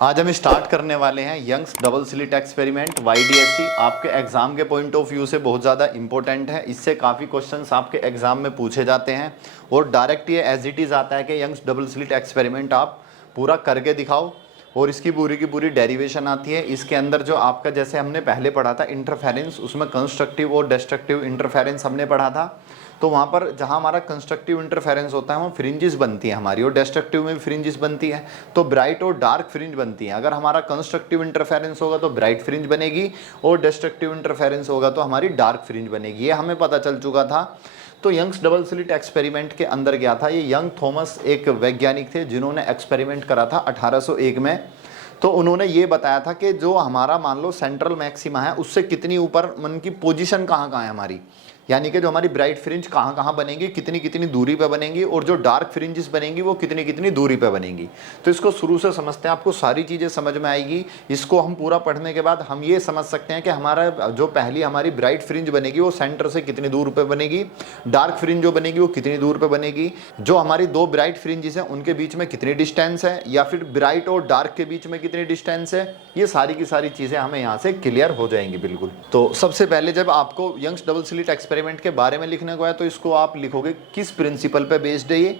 आज हम स्टार्ट करने वाले हैं Young's double slit experiment YDSC। आपके एग्जाम के पॉइंट ऑफ व्यू से बहुत ज़्यादा इंपॉर्टेंट है। इससे काफ़ी क्वेश्चंस आपके एग्जाम में पूछे जाते हैं और डायरेक्ट ये एज इट इज़ आता है कि यंग्स डबल स्लिट एक्सपेरिमेंट आप पूरा करके दिखाओ और इसकी पूरी की पूरी डेरिवेशन आती है। इसके अंदर जो आपका, जैसे हमने पहले पढ़ा था इंटरफेरेंस, उसमें कंस्ट्रक्टिव और डिस्ट्रक्टिव इंटरफेरेंस हमने पढ़ा था। तो वहाँ पर जहाँ हमारा कंस्ट्रक्टिव इंटरफेरेंस होता है वहाँ फ्रिंजेस बनती है हमारी, और डिस्ट्रक्टिव में भी फ्रिंजेस बनती है। तो ब्राइट और डार्क फ्रिंज बनती है। अगर हमारा कंस्ट्रक्टिव इंटरफेरेंस होगा तो ब्राइट फ्रिंज बनेगी और डिस्ट्रक्टिव इंटरफेरेंस होगा तो हमारी डार्क फ्रिंज बनेगी। ये हमें पता चल चुका था। तो यंग्स डबल स्लिट एक्सपेरिमेंट के अंदर क्या था, ये यंग थॉमस एक वैज्ञानिक थे जिन्होंने एक्सपेरिमेंट करा था 1801 में। तो उन्होंने ये बताया था कि जो हमारा मान लो सेंट्रल मैक्सिमा है उससे कितनी ऊपर मन की पोजीशन कहाँ कहाँ है हमारी, यानी कि जो हमारी ब्राइट फ्रिंज कहाँ कहाँ बनेंगी, कितनी कितनी दूरी पे बनेंगी, और जो डार्क फ्रिंजेस बनेंगी वो कितनी कितनी दूरी पे बनेंगी। तो इसको शुरू से समझते हैं, आपको सारी चीज़ें समझ में आएगी। इसको हम पूरा पढ़ने के बाद हम ये समझ सकते हैं कि हमारा जो पहली हमारी ब्राइट फ्रिंज बनेगी वो सेंटर से कितनी दूर पे बनेगी, डार्क फ्रिंज जो बनेगी वो कितनी दूर पे बनेगी, जो हमारी दो ब्राइट फ्रिंजेस हैं उनके बीच में कितनी डिस्टेंस है, या फिर ब्राइट और डार्क के बीच में कितनी डिस्टेंस है। ये सारी की सारी चीज़ें हमें यहाँ से क्लियर हो जाएंगी बिल्कुल। तो सबसे पहले जब आपको यंग्स डबल स्लिट एक्सपेरिमेंट के बारे में लिखने को है तो इसको आप लिखोगे किस प्रिंसिपल पे बेस्ड है ये।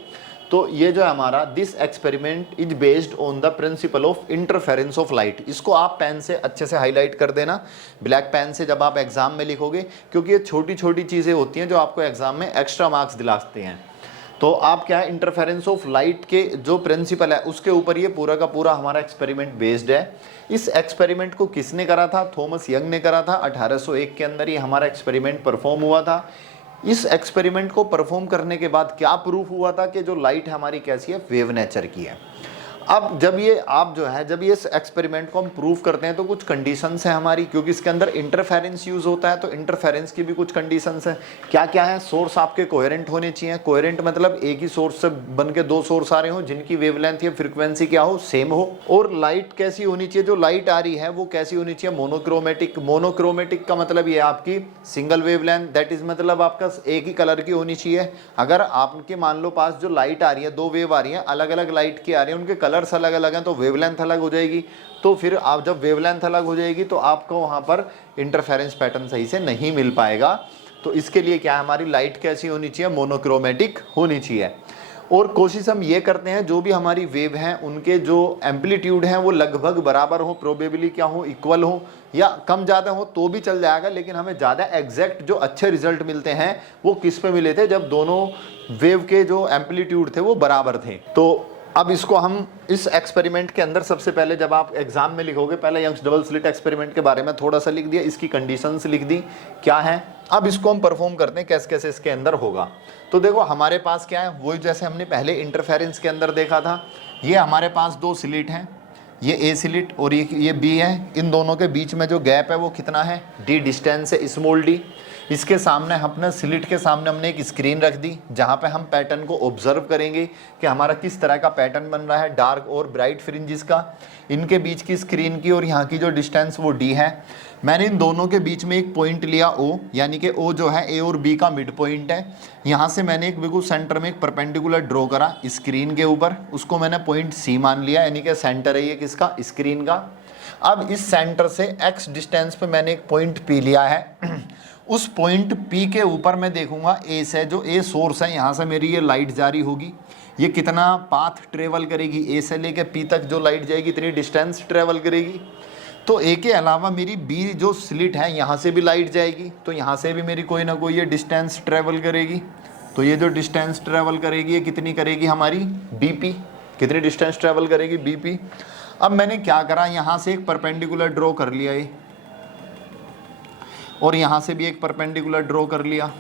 तो ये जो है हमारा, this experiment is based on the principle of interference of light. इसको आप पेन से अच्छे से हाईलाइट कर देना, ब्लैक पेन से, जब आप एग्जाम में लिखोगे, क्योंकि ये छोटी छोटी चीज़ें होती हैं जो आपको एग्जाम में एक्स्ट्रा मार्क्स दिलाते हैं। तो आप क्या है, इंटरफेरेंस ऑफ लाइट के जो प्रिंसिपल है उसके ऊपर ये पूरा का पूरा हमारा एक्सपेरिमेंट बेस्ड है। इस एक्सपेरिमेंट को किसने करा था? थॉमस यंग ने करा था। 1801 के अंदर ये हमारा एक्सपेरिमेंट परफॉर्म हुआ था। इस एक्सपेरिमेंट को परफॉर्म करने के बाद क्या प्रूफ हुआ था कि जो लाइट हमारी कैसी है, वेव नेचर की है। अब जब ये आप जो है, जब ये इस एक्सपेरिमेंट को हम प्रूव करते हैं तो कुछ कंडीशंस है हमारी, क्योंकि इसके अंदर इंटरफेरेंस यूज होता है। तो इंटरफेरेंस की भी कुछ कंडीशंस है। क्या क्या है? सोर्स आपके कोहेरेंट होने चाहिए। कोहेरेंट मतलब एक ही सोर्स से बन के दो सोर्स आ रहे हो जिनकी वेवलेंथ या फ्रीक्वेंसी क्या हो, सेम हो। और लाइट कैसी होनी चाहिए, जो लाइट आ रही है वो कैसी होनी चाहिए, मोनोक्रोमेटिक। मोनोक्रोमेटिक का मतलब ये आपकी सिंगल वेवलेंथ, दैट इज मतलब आपका एक ही कलर की होनी चाहिए। अगर आपके मान लो पास जो लाइट आ रही है, दो वेव आ रही है, अलग अलग लाइट की आ रही है, उनके कलर्स अलग अलग हैं, तो वेवलेंथ अलग हो जाएगी। तो फिर आप जब वेवलेंथ अलग हो जाएगी तो आपको वहां पर इंटरफेरेंस पैटर्न सही से नहीं मिल पाएगा। तो इसके लिए क्या है, हमारी लाइट कैसी होनी चाहिए, मोनोक्रोमेटिक होनी चाहिए। और कोशिश हम ये करते हैं जो भी हमारी वेव हैं उनके जो एम्पलीट्यूड हैं वो लगभग बराबर हो, प्रोबेबली क्या हो, इक्वल हो, या कम ज़्यादा हो तो भी चल जाएगा। लेकिन हमें ज़्यादा एग्जैक्ट जो अच्छे रिजल्ट मिलते हैं वो किस पे मिले थे, जब दोनों वेव के जो एम्पलीट्यूड थे वो बराबर थे। तो अब इसको हम इस एक्सपेरिमेंट के अंदर सबसे पहले जब आप एग्जाम में लिखोगे, पहले यंग्स डबल स्लिट एक्सपेरिमेंट के बारे में थोड़ा सा लिख दिया, इसकी कंडीशंस लिख दी क्या है। अब इसको हम परफॉर्म करते हैं कैसे कैसे इसके अंदर होगा। तो देखो हमारे पास क्या है, वही जैसे हमने पहले इंटरफेरेंस के अंदर देखा था। ये हमारे पास दो स्लिट हैं, ये ए स्लिट और ये बी है। इन दोनों के बीच में जो गैप है वो कितना है, डी डिस्टेंस है, स्मॉल डी। इसके सामने अपने स्लिट के सामने हमने एक स्क्रीन रख दी जहाँ पे हम पैटर्न को ऑब्जर्व करेंगे कि हमारा किस तरह का पैटर्न बन रहा है, डार्क और ब्राइट फ्रिंजेस का। इनके बीच की स्क्रीन की और यहाँ की जो डिस्टेंस वो डी है। मैंने इन दोनों के बीच में एक पॉइंट लिया ओ, यानी कि ओ जो है ए और बी का मिड पॉइंट है। यहाँ से मैंने एक बिल्कुल सेंटर में एक परपेंडिकुलर ड्रॉ करा स्क्रीन के ऊपर, उसको मैंने पॉइंट सी मान लिया, यानी कि सेंटर है ये किसका, स्क्रीन का। अब इस सेंटर से एक्स डिस्टेंस पे मैंने एक पॉइंट पी लिया है। उस पॉइंट पी के ऊपर मैं देखूंगा ए से, जो ए सोर्स है, यहाँ से मेरी ये लाइट जारी होगी। ये कितना पाथ ट्रेवल करेगी, ए से लेके पी तक जो लाइट जाएगी इतनी डिस्टेंस ट्रेवल करेगी। तो ए के अलावा मेरी बी जो स्लिट है यहाँ से भी लाइट जाएगी, तो यहाँ से भी मेरी कोई ना कोई ये डिस्टेंस ट्रेवल करेगी। तो ये जो डिस्टेंस ट्रेवल करेगी ये कितनी करेगी हमारी, बीपी। कितनी डिस्टेंस ट्रेवल करेगी, बीपी। अब मैंने क्या करा, यहाँ से एक परपेंडिकुलर ड्रॉ कर लिया ये, और यहाँ से भी एक परपेंडिकुलर ड्रॉ कर लिया।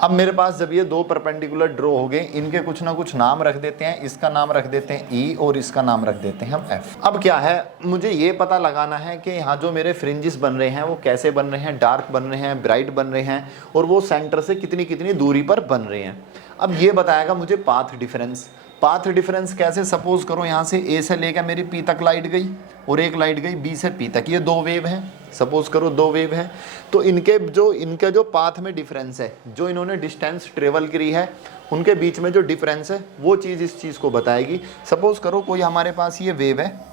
अब मेरे पास जब ये दो परपेंडिकुलर ड्रॉ हो गए, इनके कुछ ना कुछ नाम रख देते हैं। इसका नाम रख देते हैं ई और इसका नाम रख देते हैं हम एफ। अब क्या है, मुझे ये पता लगाना है कि यहाँ जो मेरे फ्रिंजेस बन रहे हैं वो कैसे बन रहे हैं, डार्क बन रहे हैं, ब्राइट बन रहे हैं, और वो सेंटर से कितनी कितनी दूरी पर बन रहे हैं। अब ये बताएगा मुझे पाथ डिफरेंस। पाथ डिफरेंस कैसे, सपोज करो यहाँ से ए से लेकर मेरी पी तक लाइट गई और एक लाइट गई बी से पी तक, ये दो वेव हैं, सपोज करो दो वेव हैं। तो इनके जो पाथ में डिफरेंस है, जो इन्होंने डिस्टेंस ट्रेवल करी है उनके बीच में जो डिफरेंस है वो चीज़ इस चीज़ को बताएगी। सपोज करो कोई हमारे पास ये वेव है,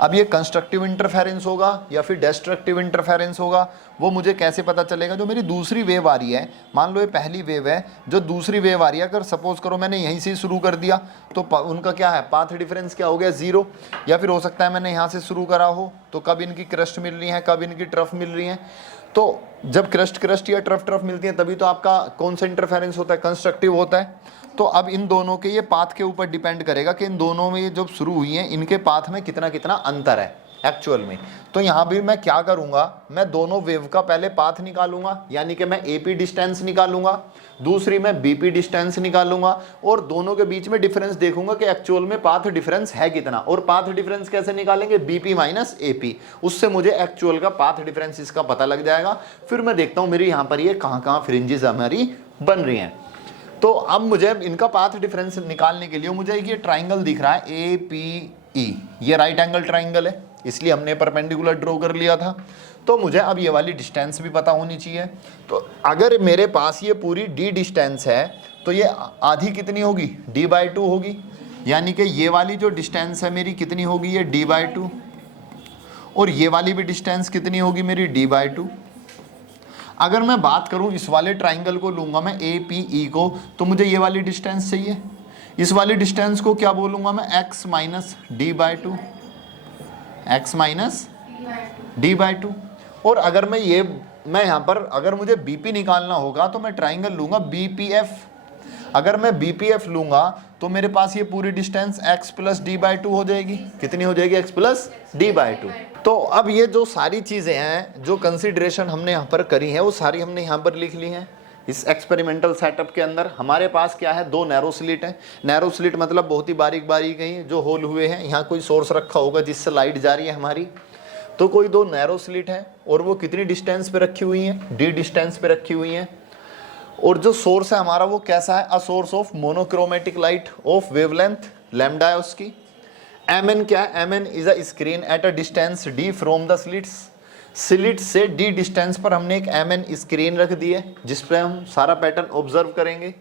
अब ये कंस्ट्रक्टिव इंटरफेरेंस होगा या फिर डिस्ट्रक्टिव इंटरफेरेंस होगा, वो मुझे कैसे पता चलेगा? जो मेरी दूसरी वेव आ रही है, मान लो ये पहली वेव है, जो दूसरी वेव आ रही है, अगर सपोज करो मैंने यहीं से शुरू कर दिया तो उनका क्या है, पाथ डिफरेंस क्या हो गया, 0। या फिर हो सकता है मैंने यहाँ से शुरू करा हो, तो कब इनकी क्रस्ट मिल रही है, कब इनकी ट्रफ मिल रही है। तो जब क्रस्ट या ट्रफ मिलती है तभी तो आपका कौन सा इंटरफेरेंस होता है, कंस्ट्रक्टिव होता है। तो अब इन दोनों के ये पाथ के ऊपर डिपेंड करेगा कि इन दोनों में ये जब शुरू हुई हैं इनके पाथ में कितना कितना अंतर है एक्चुअल में। तो यहाँ भी मैं क्या करूँगा, मैं दोनों वेव का पहले पाथ निकालूंगा, यानी कि मैं AP डिस्टेंस निकालूंगा, दूसरी मैं BP डिस्टेंस निकालूंगा, और दोनों के बीच में डिफरेंस देखूंगा कि एक्चुअल में पाथ डिफरेंस है कितना। और पाथ डिफरेंस कैसे निकालेंगे, BP माइनस AP, उससे मुझे एक्चुअल का पाथ डिफरेंस इसका पता लग जाएगा। फिर मैं देखता हूँ मेरी यहाँ पर ये कहाँ फ्रिंजेस हमारी बन रही हैं। तो अब मुझे इनका पाथ डिफरेंस निकालने के लिए मुझे ये ट्राइंगल दिख रहा है APE, ये राइट एंगल ट्राइंगल है, इसलिए हमने परपेंडिकुलर ड्रॉ कर लिया था। तो मुझे अब ये वाली डिस्टेंस भी पता होनी चाहिए। तो अगर मेरे पास ये पूरी D डिस्टेंस है तो ये आधी कितनी होगी, D/2 होगी, यानी कि ये वाली जो डिस्टेंस है मेरी कितनी होगी, ये D/2, और ये वाली भी डिस्टेंस कितनी होगी मेरी, D/2। अगर मैं बात करूं इस वाले ट्राइंगल को लूंगा मैं APE को, तो मुझे ये वाली डिस्टेंस चाहिए। इस वाली डिस्टेंस को क्या बोलूंगा मैं, x minus D/2, x minus D/2। और अगर मैं यहाँ पर अगर मुझे BP निकालना होगा तो मैं ट्राइंगल लूंगा BPF। अगर मैं BPF लूंगा तो मेरे पास ये पूरी डिस्टेंस x प्लस D/2 हो जाएगी। कितनी हो जाएगी, x प्लस D/2। तो अब ये जो सारी चीज़ें हैं, जो कंसिडरेशन हमने यहाँ पर करी हैं, वो सारी हमने यहाँ पर लिख ली हैं। इस एक्सपेरिमेंटल सेटअप के अंदर हमारे पास क्या है, 2 नैरो स्लिट है। नैरो स्लिट मतलब बहुत ही बारीक बारीक है जो होल हुए हैं। यहाँ कोई सोर्स रखा होगा जिससे लाइट जा रही है हमारी। तो कोई 2 नैरो स्लिट है और वो कितनी डिस्टेंस पे रखी हुई हैं, D डिस्टेंस पे रखी हुई हैं। और जो सोर्स है हमारा वो कैसा है, a source of monochromatic light of wavelength lambda है उसकी। Mn क्या है, Mn is a screen at a distance D from the slits. Slit से D डिस्टेंस पर हमने एक Mn स्क्रीन रख दी है जिस पर हम सारा पैटर्न ऑब्जर्व करेंगे।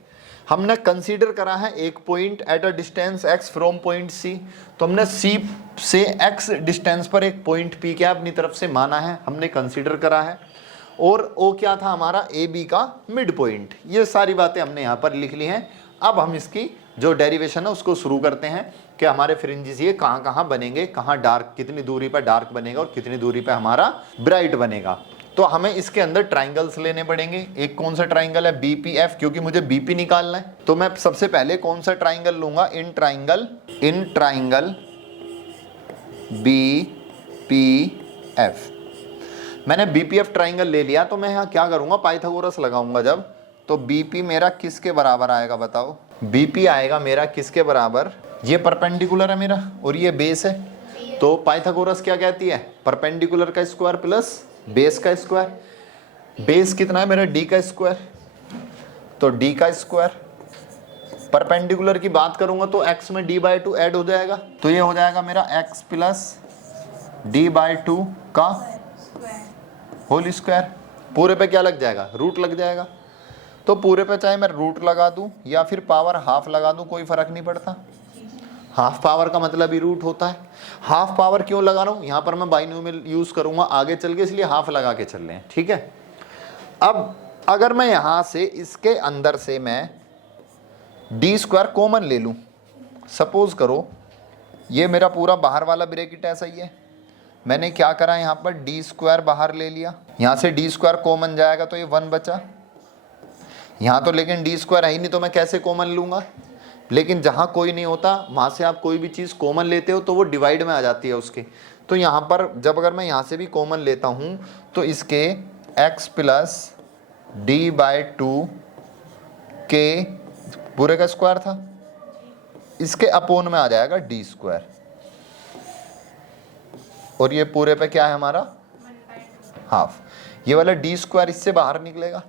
हमने कंसीडर करा है एक point at a distance x from point C। तो हमने C से x डिस्टेंस पर एक पॉइंट P क्या अपनी तरफ से माना है, हमने कंसीडर करा है। और O क्या था हमारा, AB का मिड पॉइंट। ये सारी बातें हमने यहाँ पर लिख ली हैं। अब हम इसकी जो डेरिवेशन है उसको शुरू करते हैं कि हमारे फ्रिंजेस ये कहाँ कहाँ बनेंगे, कहाँ डार्क, कितनी दूरी पर डार्क बनेगा और कितनी दूरी पर हमारा ब्राइट बनेगा। तो हमें इसके अंदर ट्राइंगल्स लेने पड़ेंगे। एक कौन सा ट्राइंगल है, BPF, क्योंकि मुझे BP निकालना है। तो मैं सबसे पहले कौन सा ट्राइंगल लूंगा, इन ट्राइंगल BPF। मैंने BPF ट्राइंगल ले लिया तो मैं यहाँ क्या करूँगा, पाइथागोरस लगाऊंगा जब, तो BP मेरा किसके बराबर आएगा बताओ, BP आएगा मेरा किसके बराबर, ये परपेंडिकुलर है मेरा और ये बेस है। तो पाइथागोरस क्या कहती है, परपेंडिकुलर का स्क्वायर प्लस बेस का स्क्वायर। बेस कितना है मेरा, D का स्क्वायर, तो D का स्क्वायर। परपेंडिकुलर की बात करूंगा तो x में D/2 ऐड हो जाएगा, तो ये हो जाएगा मेरा x प्लस D/2 का होल स्क्वायर। पूरे पे क्या लग जाएगा, रूट लग जाएगा। तो पूरे पे चाहे मैं रूट लगा दूं या फिर पावर हाफ लगा दूं, कोई फर्क नहीं पड़ता। हाफ पावर का मतलब ही रूट होता है। हाफ पावर क्यों लगा रहा हूं, यहां पर मैं बाइनोमियल यूज करूंगा आगे चल के, इसलिए हाफ लगा के चल रहे हैं, ठीक है। अब अगर मैं यहां से इसके अंदर से मैं D² कॉमन ले लूं, सपोज करो ये मेरा पूरा बाहर वाला ब्रैकेट ऐसा ही है, मैंने क्या करा यहाँ पर D² बाहर ले लिया, यहाँ से D² कॉमन जाएगा तो ये 1 बचा। यहाँ तो लेकिन D² है ही नहीं तो मैं कैसे कॉमन लूँगा, लेकिन जहाँ कोई नहीं होता वहाँ से आप कोई भी चीज़ कॉमन लेते हो तो वो डिवाइड में आ जाती है उसके। तो यहाँ पर जब अगर मैं यहाँ से भी कॉमन लेता हूँ तो इसके x प्लस D/2 के पूरे का स्क्वायर था, इसके अपोन में आ जाएगा D², और ये पूरे पे क्या है हमारा हाफ। ये वाला D² इससे बाहर निकलेगा,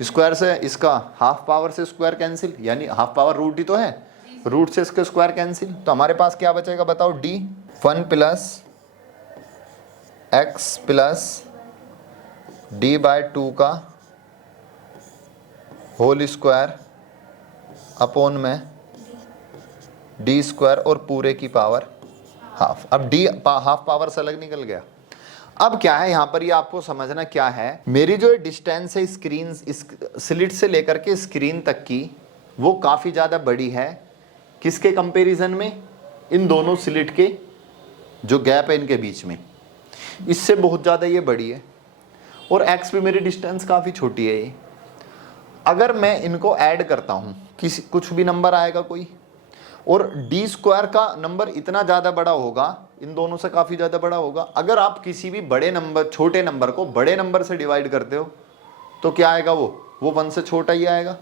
स्क्वायर से इसका हाफ पावर से स्क्वायर कैंसिल, यानी हाफ पावर रूट ही तो है, रूट से इसका स्क्वायर कैंसिल। तो हमारे पास क्या बचेगा बताओ, D 1 plus x plus D/2 का होल स्क्वायर अपॉन में डी स्क्वायर और पूरे की पावर हाफ। अब डी हाफ पावर से अलग निकल गया। अब क्या है यहाँ पर, ये आपको समझना क्या है, मेरी जो डिस्टेंस है स्क्रीन स्लिट से लेकर के स्क्रीन तक की, वो काफ़ी ज़्यादा बड़ी है। किसके कंपैरिजन में? इन दोनों स्लिट के जो गैप है इनके बीच में, इससे बहुत ज़्यादा ये बड़ी है। और एक्स पे मेरी डिस्टेंस काफ़ी छोटी है ये। अगर मैं इनको ऐड करता हूँ, किसी कुछ भी नंबर आएगा कोई, और डी स्क्वायर का नंबर इतना ज़्यादा बड़ा होगा, इन दोनों से काफ़ी ज़्यादा बड़ा होगा। अगर आप किसी भी बड़े नंबर, छोटे नंबर को बड़े नंबर से डिवाइड करते हो तो क्या आएगा? वो 1 से छोटा ही आएगा।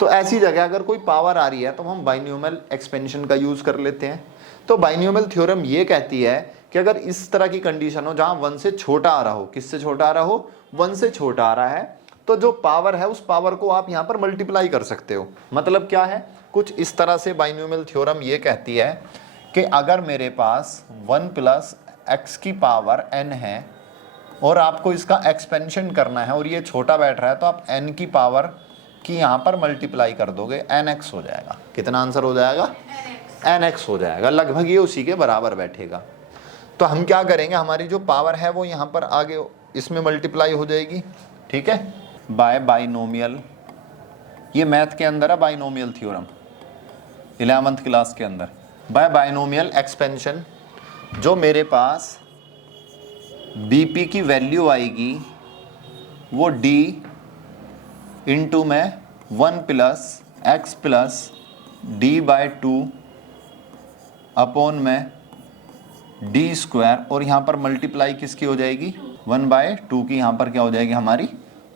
तो ऐसी जगह अगर कोई पावर आ रही है तो हम बाइनोमियल एक्सपेंशन का यूज़ कर लेते हैं। तो बाइनोमियल थ्योरम ये कहती है कि अगर इस तरह की कंडीशन हो जहाँ 1 से छोटा आ रहा हो, किससे छोटा आ रहा हो? 1 से छोटा आ रहा है, तो जो पावर है उस पावर को आप यहाँ पर मल्टीप्लाई कर सकते हो। मतलब क्या है? कुछ इस तरह से बाइनोमियल थ्योरम ये कहती है कि अगर मेरे पास 1 प्लस एक्स की पावर n है और आपको इसका एक्सपेंशन करना है और ये छोटा बैठ रहा है, तो आप n की पावर की यहाँ पर मल्टीप्लाई कर दोगे, nx हो जाएगा। कितना आंसर हो जाएगा? nx हो जाएगा। लगभग ये उसी के बराबर बैठेगा। तो हम क्या करेंगे, हमारी जो पावर है वो यहाँ पर आगे इसमें मल्टीप्लाई हो जाएगी, ठीक है, बाय बाइनोमियल। ये मैथ के अंदर है बाइनोमियल थ्योरम, 11th क्लास के अंदर। बाय बाइनोमियल एक्सपेंशन जो मेरे पास बीपी की वैल्यू आएगी वो d इंटू में 1 plus x plus D by 2 upon में डी स्क्वायर, और यहाँ पर मल्टीप्लाई किसकी हो जाएगी? 1/2 की यहाँ पर क्या हो जाएगी? हमारी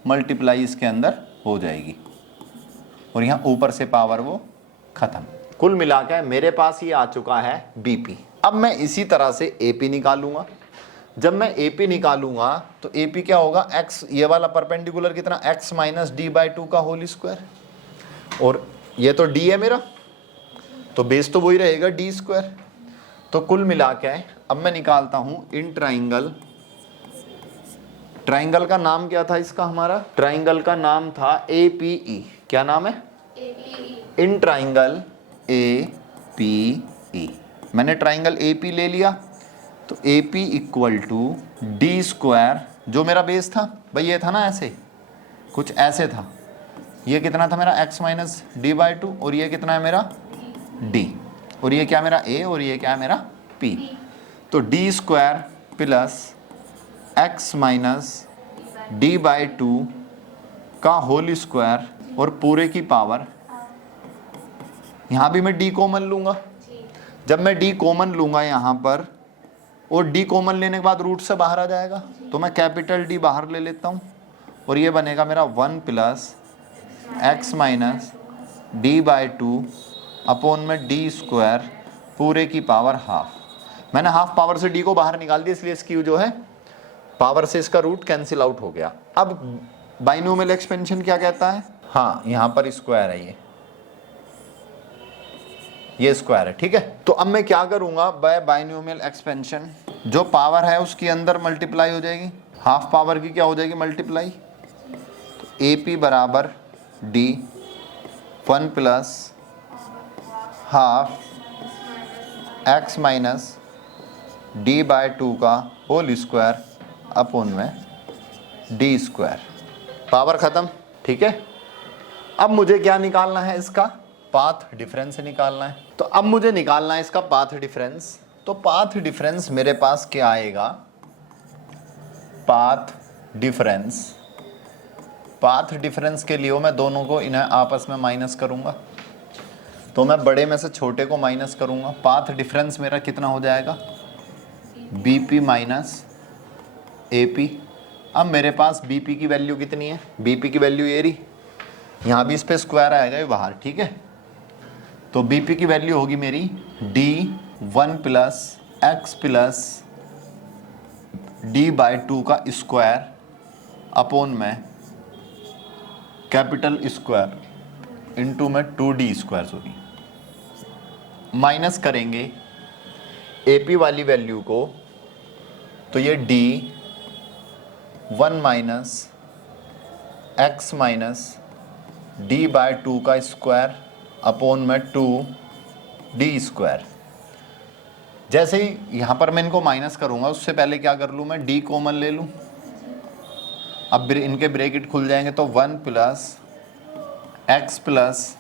मल्टीप्लाई इसके अंदर हो जाएगी, और यहाँ ऊपर से पावर वो खत्म। कुल मिलाकर मेरे पास ये आ चुका है बीपी। अब मैं इसी तरह से एपी निकालूंगा। जब मैं एपी निकालूंगा तो एपी क्या होगा? एक्स, ये वाला परपेंडिकुलर कितना? एक्स माइनस डी बाई 2 का होल स्क्वायर, और ये तो डी है मेरा, तो बेस तो वही रहेगा डी स्क्वायर। तो कुल मिला के अब मैं निकालता हूं इन ट्राइंगल। ट्राइंगल का नाम क्या था इसका? हमारा ट्राइंगल का नाम था APE। क्या नाम है? In triangle APE। मैंने ट्राइंगल AP ले लिया, तो AP equal to D square, जो मेरा बेस था भाई ये था ना, ऐसे कुछ ऐसे था। ये कितना था मेरा? x माइनस डी बाई 2, और ये कितना है मेरा? d, और ये क्या मेरा a, और ये क्या है मेरा p। तो D square plus x minus D by 2 का होल स्क्वायर और पूरे की पावर। यहाँ भी मैं d कॉमन लूँगा। जब मैं d कॉमन लूँगा यहाँ पर, और d कॉमन लेने के बाद रूट से बाहर आ जाएगा, तो मैं कैपिटल D बाहर ले लेता हूँ, और ये बनेगा मेरा 1 plus x minus D by 2 upon में डी स्क्वायर पूरे की पावर हाफ। मैंने हाफ पावर से d को बाहर निकाल दिया, इसलिए इसकी जो है पावर से इसका रूट कैंसिल आउट हो गया। अब बाइनोमियल एक्सपेंशन क्या कहता है? हाँ, यहाँ पर स्क्वायर है, ये स्क्वायर है, ठीक है। तो अब मैं क्या करूँगा? बाय बाइनोमियल एक्सपेंशन जो पावर है उसकी अंदर मल्टीप्लाई हो जाएगी, हाफ पावर की क्या हो जाएगी? मल्टीप्लाई। तो AP बराबर D 1 plus half x minus D by 2 का होल स्क्वायर अपॉन में डी स्क्वायर। पावर ख़त्म, ठीक है। अब मुझे क्या निकालना है? इसका पाथ डिफरेंस निकालना है। तो अब मुझे निकालना है इसका पाथ डिफरेंस। तो पाथ डिफरेंस मेरे पास क्या आएगा? पाथ डिफरेंस, पाथ डिफरेंस के लिए मैं दोनों को इन्हें आपस में माइनस करूंगा, तो मैं बड़े में से छोटे को माइनस करूंगा। पाथ डिफरेंस मेरा कितना हो जाएगा? BP minus AP। अब मेरे पास BP की वैल्यू कितनी है? BP की वैल्यू ये रही, यहाँ भी इस पर स्क्वायर आएगा ये बाहर, ठीक है। तो BP की वैल्यू होगी मेरी D 1 plus x plus D by 2 का स्क्वायर अपॉन में कैपिटल स्क्वायर इंटू में 2D स्क्वायर, सॉरी, माइनस करेंगे AP वाली वैल्यू को, तो ये D 1 minus x minus D by 2 का स्क्वायर अपॉन में 2d²। जैसे ही यहाँ पर मैं इनको माइनस करूँगा उससे पहले क्या कर लूँ, मैं d कॉमन ले लूँ। अब इनके ब्रैकेट खुल जाएंगे तो 1 + x +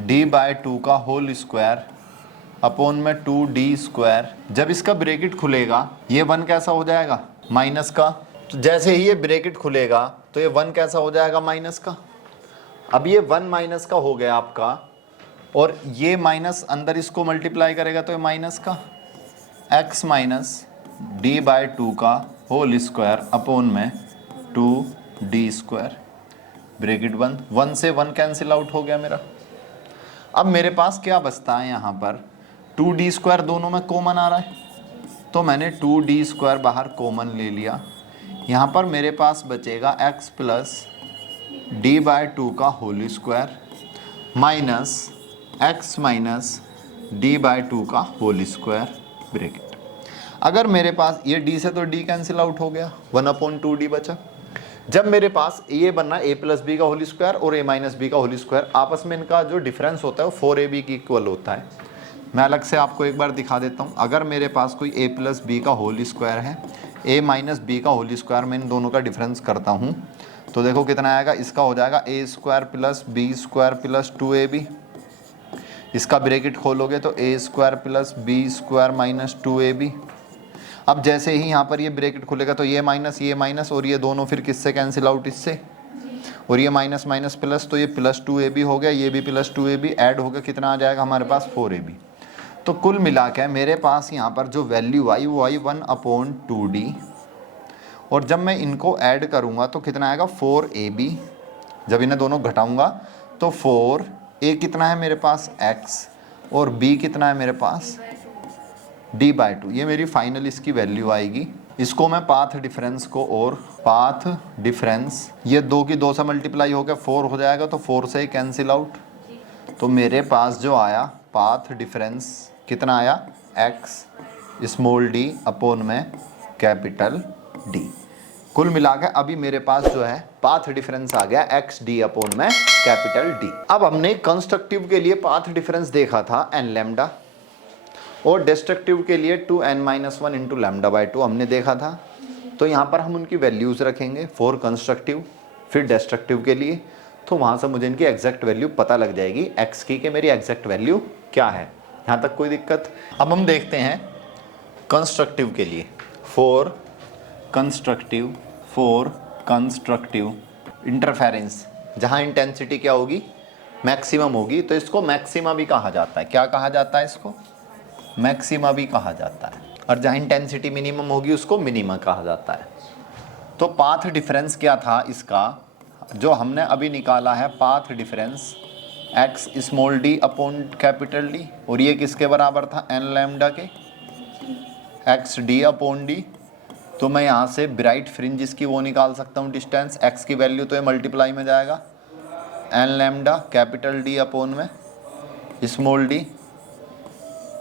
d/2 का होल स्क्वायर अपॉन में 2d²। जब इसका ब्रैकेट खुलेगा ये 1 कैसा हो जाएगा, माइनस का। तो जैसे ही ये ब्रैकेट खुलेगा तो ये 1 कैसा हो जाएगा, माइनस का। अब ये 1 माइनस का हो गया आपका, और ये माइनस अंदर इसको मल्टीप्लाई करेगा तो ये माइनस का x - d/2 का होल स्क्वायर अपॉन में 2d²। ब्रैकेट बंद, 1 से 1 कैंसिल आउट हो गया मेरा। अब मेरे पास क्या बचता है यहाँ पर, 2d² दोनों में कॉमन आ रहा है, तो मैंने 2d² बाहर कॉमन ले लिया। यहाँ पर मेरे पास बचेगा x + d/2 का whole square minus x - d/2 का होल स्क्वायर ब्रैकेट। अगर मेरे पास ये d से तो d कैंसिल आउट हो गया, 1/2d बचा। जब मेरे पास ये बनना a + b का होल स्क्वायर और a - b का होल स्क्वायर, आपस में इनका जो डिफरेंस होता है वो 4ab की इक्वल होता है। मैं अलग से आपको एक बार दिखा देता हूँ। अगर मेरे पास कोई a + b का होल स्क्वायर है, a - b का होल स्क्वायर, मैं इन दोनों का डिफरेंस करता हूँ तो देखो कितना आएगा। इसका हो जाएगा a² + b² + 2ab। इसका ब्रैकेट खोलोगे तो a² + b² - 2ab। अब जैसे ही यहाँ पर ये ब्रैकेट खुलेगा तो ये माइनस और ये दोनों फिर किससे कैंसिल आउट, इससे, और ये माइनस माइनस प्लस, तो ये +2ab हो गया, ये भी +2ab ऐड हो गया, कितना आ जाएगा हमारे पास 4ab। तो कुल मिला के मेरे पास यहाँ पर जो वैल्यू आई वो आई 1/2d, और जब मैं इनको ऐड करूँगा तो कितना आएगा 4ab। जब इन्हें दोनों घटाऊँगा तो 4a कितना है मेरे पास x, और b कितना है मेरे पास d/2। ये मेरी फाइनल इसकी वैल्यू आएगी। इसको मैं पाथ डिफरेंस को, और पाथ डिफरेंस ये 2 की 2 से मल्टीप्लाई हो गया 4 हो जाएगा, तो 4 से ही कैंसिल आउट। तो मेरे पास जो आया पाथ डिफरेंस कितना आया, x d में कैपिटल D। कुल मिला के अभी मेरे पास जो है पाथ डिफरेंस आ गया xd में कैपिटल D। अब हमने कंस्ट्रक्टिव के लिए पाथ डिफरेंस देखा था n लैम्डा, और डिस्ट्रक्टिव के लिए 2n - 1 × λ/2 हमने देखा था। तो यहाँ पर हम उनकी वैल्यूज़ रखेंगे फॉर कंस्ट्रक्टिव, फिर डिस्ट्रक्टिव के लिए, तो वहाँ से मुझे इनकी एग्जैक्ट वैल्यू पता लग जाएगी x की, कि मेरी एग्जैक्ट वैल्यू क्या है। यहाँ तक कोई दिक्कत। अब हम देखते हैं कंस्ट्रक्टिव के लिए, फॉर कंस्ट्रक्टिव इंटरफेरेंस, जहाँ इंटेंसिटी क्या होगी, मैक्सिमम होगी, तो इसको मैक्सिमा भी कहा जाता है। क्या कहा जाता है इसको, मैक्सिमा भी कहा जाता है। और जहाँ इंटेंसिटी मिनिमम होगी उसको मिनिमा कहा जाता है। तो पाथ डिफरेंस क्या था इसका, जो हमने अभी निकाला है, पाथ डिफरेंस x d/D, और ये किसके बराबर था, n लैम्डा के, xd/D। तो मैं यहाँ से ब्राइट फ्रिंज की वो निकाल सकता हूँ डिस्टेंस, x की वैल्यू तो ये मल्टीप्लाई में जाएगा n लैम्डा कैपिटल D/में d।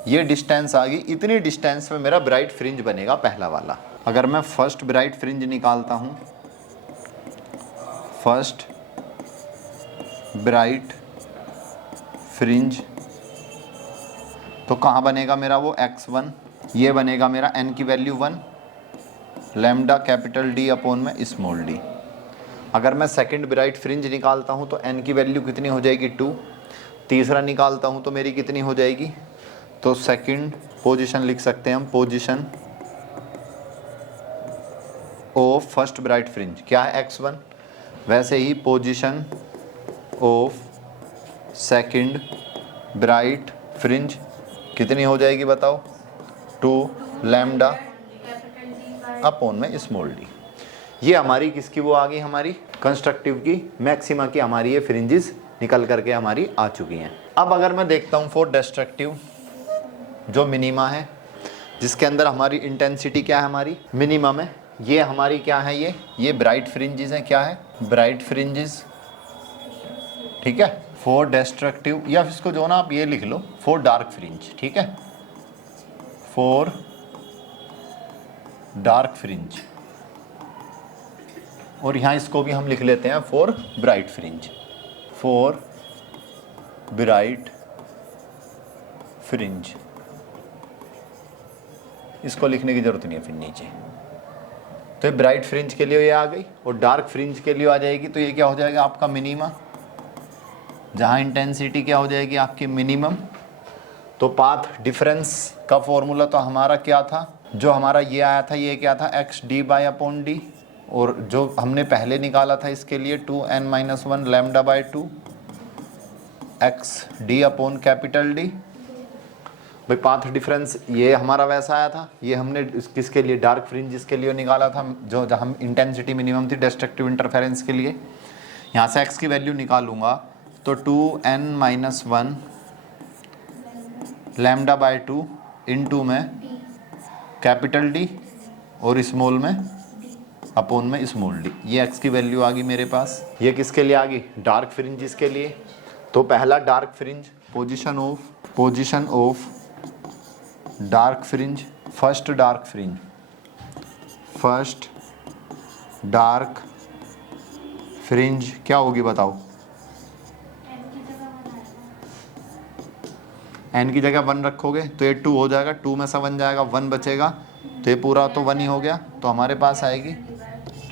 ये डिस्टेंस आ गई, इतनी डिस्टेंस में मेरा ब्राइट फ्रिंज बनेगा पहला वाला। अगर मैं फर्स्ट ब्राइट फ्रिंज निकालता हूँ, फर्स्ट ब्राइट फ्रिंज, तो कहाँ बनेगा मेरा वो x1, ये बनेगा मेरा n की वैल्यू 1 लैम्डा कैपिटल D/में d। अगर मैं सेकंड ब्राइट फ्रिंज निकालता हूँ तो n की वैल्यू कितनी हो जाएगी 2। तीसरा निकालता हूँ तो मेरी कितनी हो जाएगी, तो सेकंड पोजीशन लिख सकते हैं हम, position of first bright fringe क्या है x1, वैसे ही position of second bright fringe कितनी हो जाएगी बताओ, 2 लैम्डा में d। ये हमारी किसकी वो आ गई, हमारी कंस्ट्रक्टिव की, मैक्सिमा की हमारी ये फ्रिंजेस निकल करके हमारी आ चुकी हैं। अब अगर मैं देखता हूँ फॉर डिस्ट्रक्टिव, जो मिनिमा है, जिसके अंदर हमारी इंटेंसिटी क्या है, हमारी मिनिमम है, ये हमारी क्या है, ये ब्राइट फ्रिंजेस हैं, क्या है, ब्राइट फ्रिंजेस, ठीक है। फॉर डिस्ट्रक्टिव, या इसको जो ना आप ये लिख लो फॉर डार्क फ्रिंज, ठीक है, फॉर डार्क फ्रिंज, और यहाँ इसको भी हम लिख लेते हैं for bright fringe, for bright fringe, इसको लिखने की जरूरत नहीं है फिर नीचे। तो ये ब्राइट फ्रिंज के लिए ये आ गई और डार्क फ्रिंज के लिए आ जाएगी। तो ये क्या हो जाएगा आपका मिनिमा, जहाँ इंटेंसिटी क्या हो जाएगी आपकी मिनिमम। तो पाथ डिफरेंस का फॉर्मूला तो हमारा क्या था, जो हमारा ये आया था, ये क्या था x D by upon D, और जो हमने पहले निकाला था इसके लिए 2n-1 lambda by 2 x D upon capital D. भाई पाथ डिफरेंस ये हमारा वैसा आया था, ये हमने किसके लिए डार्क फ्रिंज के लिए निकाला था, जो हम इंटेंसिटी मिनिमम थी डिस्ट्रक्टिव इंटरफेरेंस के लिए। यहाँ से x की वैल्यू निकालूंगा तो 2n-1 लैम्डा बाई 2 इनटू में कैपिटल डी और स्मॉल में अपॉन में स्मॉल डी। ये x की वैल्यू आ गई मेरे पास। ये किसके लिए आ गई, डार्क फ्रिंज के लिए। तो पहला dark fringe, position of dark fringe, first dark fringe क्या होगी बताओ। n की जगह 1 रखोगे तो ये 2 हो जाएगा, 2 में से 1 जाएगा, 1 बचेगा, तो ये पूरा तो 1 ही हो गया। तो हमारे पास आएगी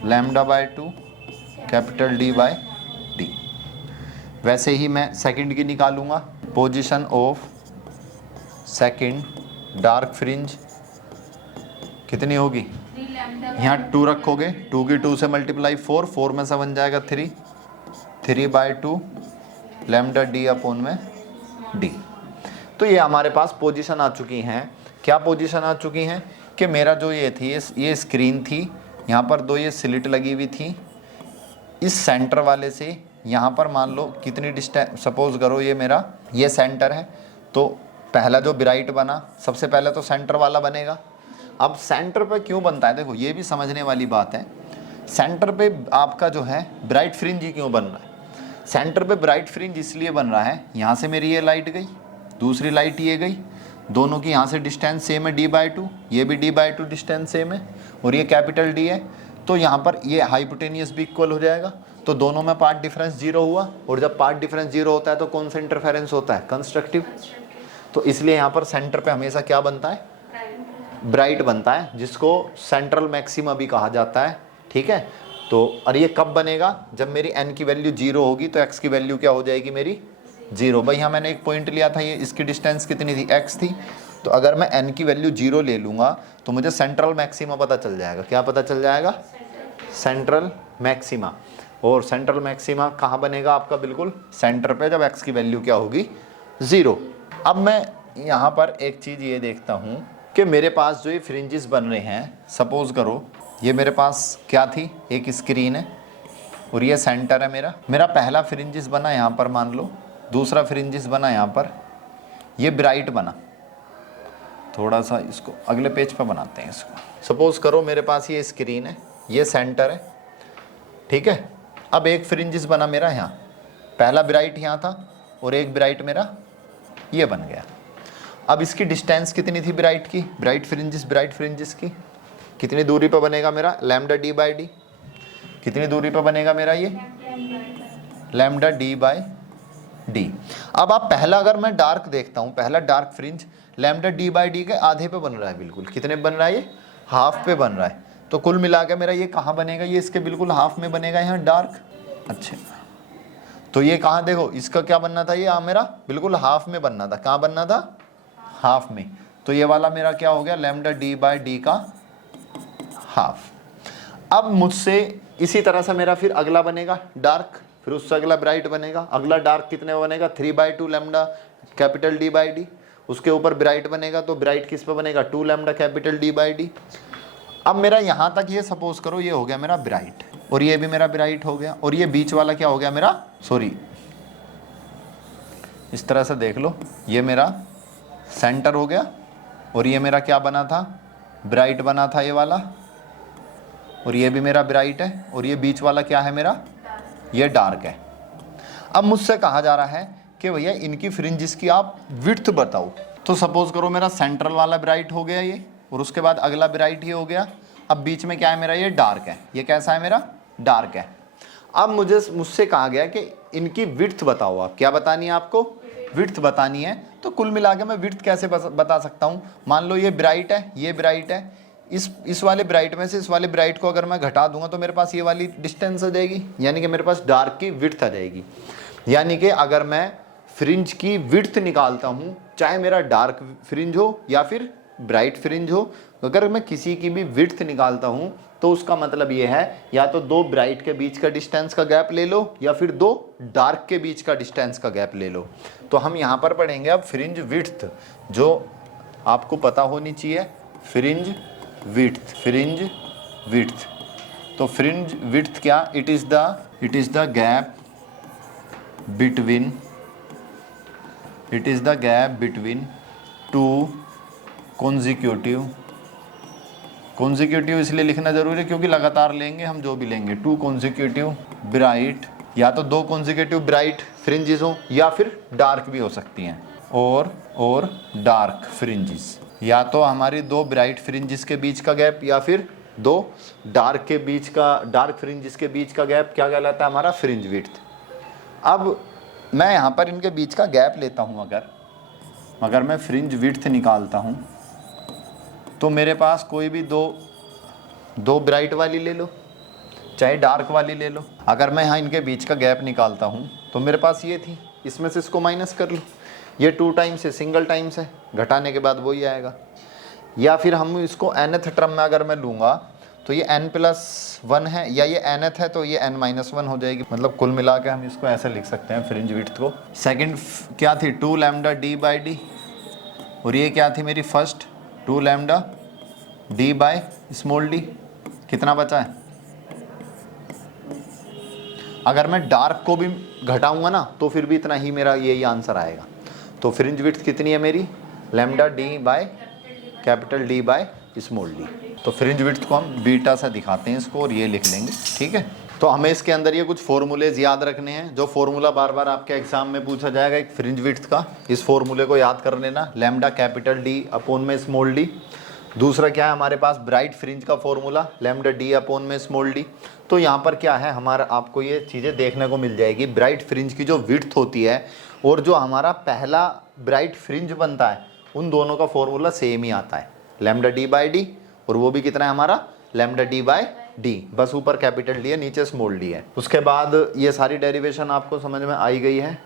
lambda by 2 capital D by D. वैसे ही मैं सेकंड की निकालूंगा, position of second dark fringe कितनी होगी, यहाँ 2 रखोगे, 2 की 2 से मल्टीप्लाई 4, 4 में से 1 जाएगा 3, 3 बाई 2 लैम्डा डी अपॉन में डी। तो ये हमारे पास पोजीशन आ चुकी हैं। क्या पोजीशन आ चुकी हैं कि मेरा जो ये थी, ये स्क्रीन थी, यहाँ पर 2 ये स्लिट लगी हुई थी, इस सेंटर वाले से यहाँ पर मान लो कितनी डिस्टेंस, सपोज करो ये मेरा ये सेंटर है। तो पहला जो ब्राइट बना, सबसे पहले तो सेंटर वाला बनेगा। अब सेंटर पे क्यों बनता है, देखो ये भी समझने वाली बात है। सेंटर पे आपका जो है ब्राइट फ्रिंज ही क्यों बन रहा है, सेंटर पे ब्राइट फ्रिंज इसलिए बन रहा है, यहाँ से मेरी ये लाइट गई, दूसरी लाइट ये गई, दोनों की यहाँ से डिस्टेंस सेम है d/2, ये भी d/2 डिस्टेंस सेम है और ये कैपिटल D है। तो यहाँ पर ये हाइपोटेनियस भी इक्वल हो जाएगा। तो दोनों में पार्ट डिफरेंस 0 हुआ, और जब पार्ट डिफरेंस 0 होता है तो कौन सा इंटरफेरेंस होता है, कंस्ट्रक्टिव। तो इसलिए यहाँ पर सेंटर पे हमेशा क्या बनता है, ब्राइट बनता है, जिसको सेंट्रल मैक्सिमा भी कहा जाता है। ठीक है। तो और ये कब बनेगा, जब मेरी n की वैल्यू 0 होगी तो x की वैल्यू क्या हो जाएगी मेरी 0। भाई यहाँ मैंने एक पॉइंट लिया था, ये इसकी डिस्टेंस कितनी थी, x थी। तो अगर मैं n की वैल्यू 0 ले लूँगा तो मुझे सेंट्रल मैक्सिमा पता चल जाएगा। क्या पता चल जाएगा, सेंट्रल मैक्सिमा। और सेंट्रल मैक्सिमा कहाँ बनेगा आपका, बिल्कुल सेंटर पे, जब x की वैल्यू क्या होगी 0। अब मैं यहाँ पर एक चीज़ ये देखता हूँ कि मेरे पास जो ये फ्रिंजेस बन रहे हैं, सपोज करो ये मेरे पास क्या थी, एक स्क्रीन है और ये सेंटर है मेरा पहला फ्रिंजेस बना यहाँ पर मान लो, दूसरा फ्रिंजेस बना यहाँ पर, ये ब्राइट बना। थोड़ा सा इसको अगले पेज पर बनाते हैं इसको। सपोज करो मेरे पास ये स्क्रीन है, ये सेंटर है, ठीक है। अब एक फ्रिंजेस बना मेरा यहाँ, पहला ब्राइट यहाँ था और एक ब्राइट मेरा ये बन गया। अब इसकी डिस्टेंस कितनी थी ब्राइट की, ब्राइट फ्रिंजेस की कितनी दूरी पर बनेगा मेरा, लैम्डा d/d। कितनी दूरी पर बनेगा मेरा ये, लैम्डा d/d। अब आप पहला अगर मैं डार्क देखता हूँ, पहला डार्क फ्रिंज लैम्डा d/d के आधे पे बन रहा है, बिल्कुल कितने बन रहा है, ये हाफ पे बन रहा है। तो कुल मिला के मेरा ये कहाँ बनेगा, ये इसके बिल्कुल हाफ में बनेगा यहाँ डार्क। अच्छा, तो ये कहाँ देखो, इसका क्या बनना था, ये मेरा बिल्कुल हाफ में बनना था। कहाँ बनना था, हाफ में। तो ये वाला मेरा क्या हो गया, लैम्डा d/d का हाफ। अब मुझसे इसी तरह से मेरा फिर अगला बनेगा डार्क, फिर उससे अगला ब्राइट बनेगा। अगला डार्क कितने में बनेगा, 3/2 लैम्डा कैपिटल d/d। उसके ऊपर ब्राइट बनेगा, तो ब्राइट किस पे बनेगा, 2 लैम्डा कैपिटल d/d। अब मेरा यहाँ तक ये सपोज करो ये हो गया मेरा ब्राइट, और ये भी मेरा ब्राइट हो गया, और ये बीच वाला क्या हो गया मेरा, सॉरी इस तरह से देख लो, ये मेरा सेंटर हो गया, और ये मेरा क्या बना था, ब्राइट बना था ये वाला, और ये भी मेरा ब्राइट है, और ये बीच वाला क्या है मेरा, ये डार्क है। अब मुझसे कहा जा रहा है कि भैया इनकी फ्रिंजेस की आप विड्थ बताओ। तो सपोज करो मेरा सेंट्रल वाला ब्राइट हो गया ये, और उसके बाद अगला ब्राइट ये हो गया। अब बीच में क्या है मेरा, ये डार्क है। ये कैसा है मेरा, डार्क है। अब मुझसे कहा गया कि इनकी विड्थ बताओ। आप क्या बतानी है आपको, विड्थ बतानी है तो कुल मिला के मैं विड्थ कैसे बता सकता हूँ। मान लो ये ब्राइट है, ये ब्राइट है, इस वाले ब्राइट में से इस वाले ब्राइट को अगर मैं घटा दूंगा तो मेरे पास ये वाली डिस्टेंस आ जाएगी, यानी कि मेरे पास डार्क की विड्थ आ जाएगी। यानी कि अगर मैं फ्रिंज की विड्थ निकालता हूँ, चाहे मेरा डार्क फ्रिंज हो या फिर ब्राइट फ्रिंज हो, अगर मैं किसी की भी विड्थ निकालता हूँ तो उसका मतलब ये है या तो दो ब्राइट के बीच का डिस्टेंस का गैप ले लो या फिर दो डार्क के बीच का डिस्टेंस का गैप ले लो। तो हम यहाँ पर पढ़ेंगे अब फ्रिंज विड्थ, जो आपको पता होनी चाहिए। Fringe width, fringe width. तो फ्रिंज विड्थ क्या, it is the gap between two consecutive इसलिए लिखना जरूरी है क्योंकि लगातार लेंगे हम जो भी लेंगे। टू कॉन्जिक्यूटिव ब्राइट, या तो दो कॉन्जिक्यूटिव ब्राइट फ्रिंजेस हो या फिर डार्क भी हो सकती हैं, और डार्क फ्रिंजेस, या तो हमारी दो ब्राइट फ्रिंजेस के बीच का गैप या फिर दो डार्क फ्रिंजेस के बीच का गैप क्या कहलाता है, हमारा फ्रिंज विड्थ। अब मैं यहाँ पर इनके बीच का गैप लेता हूँ, अगर मैं फ्रिंज विड्थ निकालता हूँ तो मेरे पास कोई भी दो ब्राइट वाली ले लो चाहे डार्क वाली ले लो। अगर मैं यहाँ इनके बीच का गैप निकालता हूँ तो मेरे पास ये थी, इसमें से इसको माइनस कर लो, ये 2 टाइम्स है, सिंगल टाइम्स है, घटाने के बाद वही आएगा। या फिर हम इसको nth टर्म में अगर मैं लूँगा तो ये n+1 है, या ये nth है तो ये n-1 हो जाएगी। मतलब कुल मिला के हम इसको ऐसे लिख सकते हैं फ्रिंज विड्थ को। सेकंड क्या थी, 2 लैम्डा d/d, और ये क्या थी मेरी फर्स्ट, 2 लैम्डा d/d। कितना बचा है, अगर मैं डार्क को भी घटाऊंगा ना तो फिर भी इतना ही मेरा यही आंसर आएगा। तो फ्रिंज विड्थ कितनी है मेरी, लैम्डा d/D। तो फ्रिंज विड्थ को हम बीटा से दिखाते हैं इसको, और ये लिख लेंगे, ठीक है। तो हमें इसके अंदर ये कुछ फॉर्मूलेज याद रखने हैं, जो फॉर्मूला बार बार आपके एग्जाम में पूछा जाएगा एक फ्रिंज विड्थ का। इस फॉर्मूले को याद कर लेना, लैम्डा D/d। दूसरा क्या है हमारे पास, ब्राइट फ्रिंज का फॉर्मूला, लैम्डा D/d। तो यहाँ पर क्या है हमारा, आपको ये चीज़ें देखने को मिल जाएगी। ब्राइट फ्रिंज की जो विड्थ होती है और जो हमारा पहला ब्राइट फ्रिंज बनता है, उन दोनों का फॉर्मूला सेम ही आता है, लैम्डा D/d, और वो भी कितना है हमारा, लैम्डा D/d। बस ऊपर कैपिटल D है, नीचे स्मॉल d है। उसके बाद ये सारी डेरिवेशन आपको समझ में आई गई है।